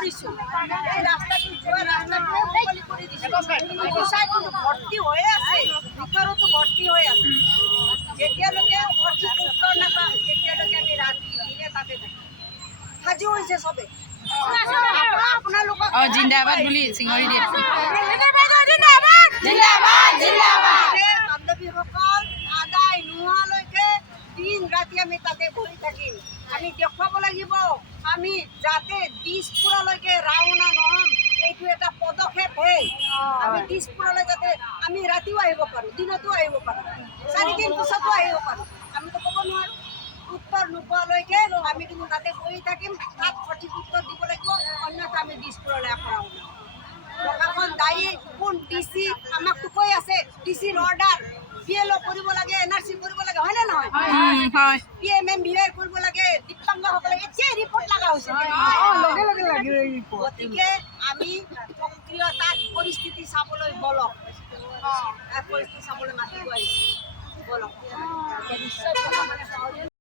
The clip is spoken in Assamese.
কৰিছোঁ এই ৰাস্তাটো যোৱা ৰাস্তাটো মুকলি কৰি দিছোঁ ভৰ্তি হৈ আছে ভিতৰতো ভৰ্তি হৈ আছে যেতিয়ালৈকে সঠিক উত্তৰ নাপাম তেতিয়ালৈকে আমি ৰাতি দিনে তাতে থাকিম সাজু হৈছে চবে আপোনালোকক জিন্দাবাদ বুলি চিঙৰি দিয়ে বান্ধৱীসকল আদায় নোহোৱালৈকে দিন ৰাতি আমি তাতে বহি থাকিম আমি দেখুৱাব লাগিব আমি যাতে দিছপুৰলৈকে ৰাওনা নহ'ম এইটো এটা পদক্ষেপহে আমি দিছপুৰলৈ যাতে আমি ৰাতিও আহিব পাৰোঁ দিনতো আহিব পাৰোঁ 4 দিন পিছতো আহিব পাৰোঁ আমিতো ক'ব নোৱাৰোঁ উত্তৰ নোপোৱালৈকে আমি কিন্তু তাতে বহি থাকিম তাত সঠিক উত্তৰ দিব লাগিব অন্যথা আমি দিছপুৰলৈ আকৌ ৰাওনা প্ৰশাসন দায়ী কোন ডিচি আমাকতো কৈ আছে ডিচিৰ অৰ্ডাৰ PLO কৰিব লাগে NRC কৰিব লাগে হয়নে নহয় PMMVI কৰিব লাগে দিব্যাংগসকলে এতিয়া ৰিপৰ্ট লগা হৈছে গতিকে আমি সক্ৰিয়তাত পৰিস্থিতি চাবলৈ বলক পৰিস্থিতি চাবলৈ মাতিব আহিছোঁ বলক নিশ্চয়